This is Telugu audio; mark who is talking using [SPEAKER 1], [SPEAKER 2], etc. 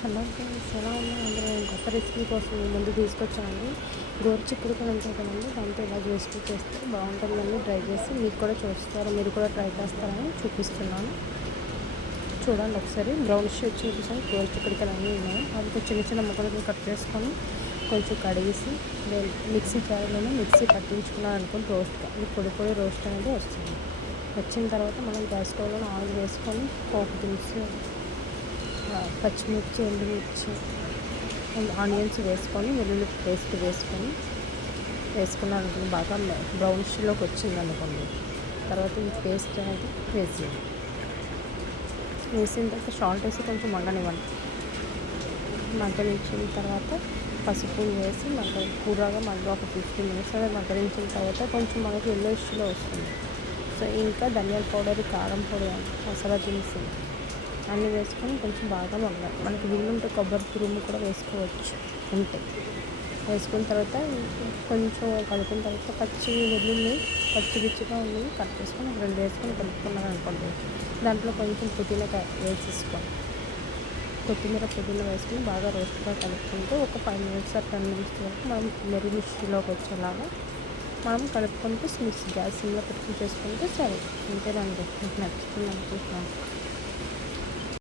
[SPEAKER 1] హలో ఫ్రెండ్స్ ఎలా ఉన్నా నేను కొత్త రెసిపీ కోసం ముందు తీసుకొచ్చాను. గోరు చిక్కుడుకాయలు ఉంటాయి కదండి దాంతో ఇలా రెసిపీ చేస్తే బాగుంటుందండి. ట్రై చేసి మీకు కూడా చూస్తారు మీరు కూడా ట్రై చేస్తారని చూపిస్తున్నాను. చూడండి ఒకసారి. బ్రౌన్ షేప్ చూపిస్తాను. గోరు చిక్కుడుకాయలు అన్నీ ఉన్నాయి. అవి చిన్న చిన్న ముక్కలు కట్ చేసుకొని కొంచెం కడిగేసి మిక్సీ జార్లోనే మిక్సీ పట్టించుకున్నాను అనుకుని రోస్ట్ అది పొడి పొడి రోస్ట్ అనేది వస్తుంది. వచ్చిన తర్వాత మనం గ్యాస్ స్టవ్లో ఆయిల్ వేసుకొని పోపు దినుసు పచ్చిమిర్చి ఎండుమిర్చి అండ్ ఆనియన్స్ వేసుకొని వెల్లుల్లి పేస్ట్ వేసుకొని వేసుకున్నాను అనుకోండి బాగా బ్రౌనిష్లోకి వచ్చింది అనుకోండి తర్వాత ఈ పేస్ట్ అనేది వేసేయండి. వేసిన తర్వాత సాల్ట్ వేసి కొంచెం మగ్గనివ్వండి. మగ్గనించిన తర్వాత పసుపు వేసి మగ్గ కూరగా మళ్ళీ ఒక ఫిఫ్టీన్ మినిట్స్ అది మగ్గనించిన తర్వాత కొంచెం మనకి ఎల్లో ఇష్యూలో వస్తుంది. సో ఇంకా ధనియాల పౌడర్ కారం పొడి మసాలా దినుసు అన్నీ వేసుకొని కొంచెం బాగా మగ్గాలి మనకి వీలుంటే కొబ్బరి తురుము కూడా వేసుకోవచ్చు. ఉంటే. వేసుకున్న తర్వాత కొంచెం కలుపుకున్న తర్వాత పచ్చి వెల్లుల్లి పచ్చి పిచ్చిగా ఉంది కట్ చేసుకొని రెండు వేసుకొని కలుపుకున్నాను అనుకోండి. దాంట్లో కొంచెం పుదీనా వేసేసుకోండి. కొత్తిమీర పుదీనా వేసుకొని బాగా రోస్ట్గా కలుపుకుంటూ ఒక ఫైవ్ మినిట్స్ ఆ టెన్ మినిట్స్ వరకు మనం మెరుగులోకి వచ్చేలాగా మనం కలుపుకుంటూ స్మిక్స్ గ్యాస్ సిమ్లో పెట్టుకుని చేసుకుంటే సరే. అంతేనండి. మీకు నచ్చుతుంది అనుకుంటున్నాను.